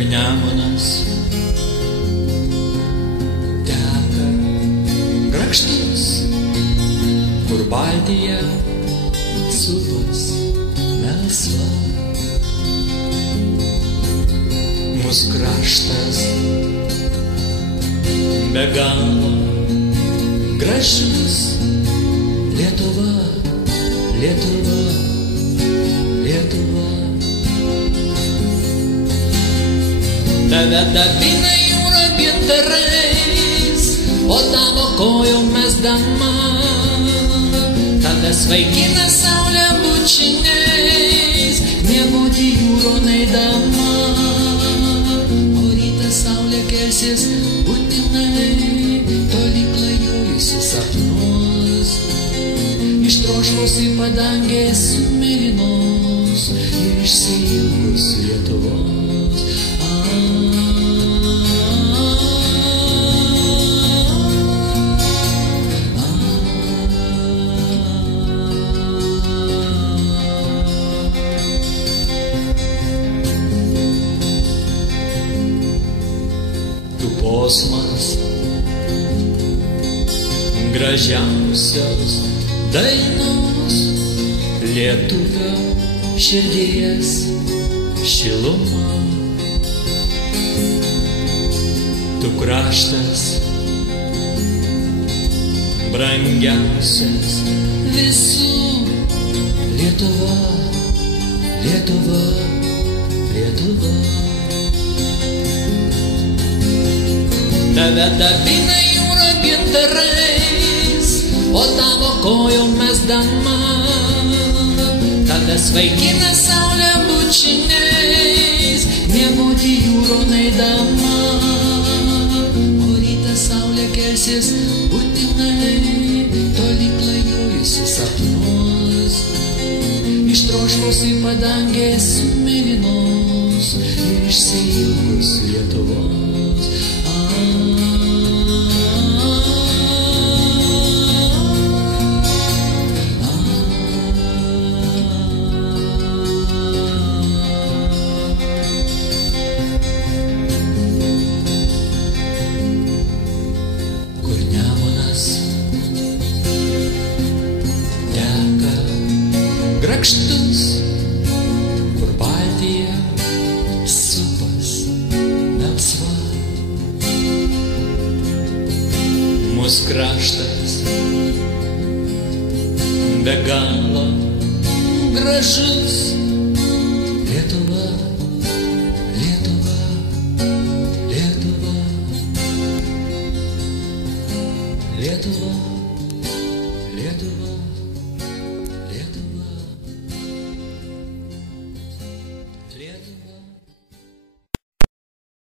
kur Nemunas teka grakštus, kur Baltija supas melsva. Mūsų kraštas be galo gražus. Lietuva, Lietuva, Lietuva. Tave dabina jūra gintarais, o tavo kojom mesdama tave svaigina saulė bučiniais, miegoti jūron eidama. O rytą saulė kelsis būtinai, toli klajojusi sapnuos, ištroškos į padangės mėlynos ir išsiilgus Lietuvos. Tu posmas gražiausios dainos, lietuvio širdies šiluma. Tu kraštas brangiausias visų. Lietuva, Lietuva, Lietuva. Tave dabina jūra gintarais, o tavo kojom mesdama tave svaigina saulė bučiniais, miegoti jūron eidama. O rytą saulė kelsis būtinai, toli klajojusi sapnuos, ištroškos į padangės mėlynos ir išsiilgus Lietuvos. Grakštus, kur Baltija supas melsva. Mūsų kraštas be galo gražus. Lietuva, Lietuva, Lietuva, Lietuva.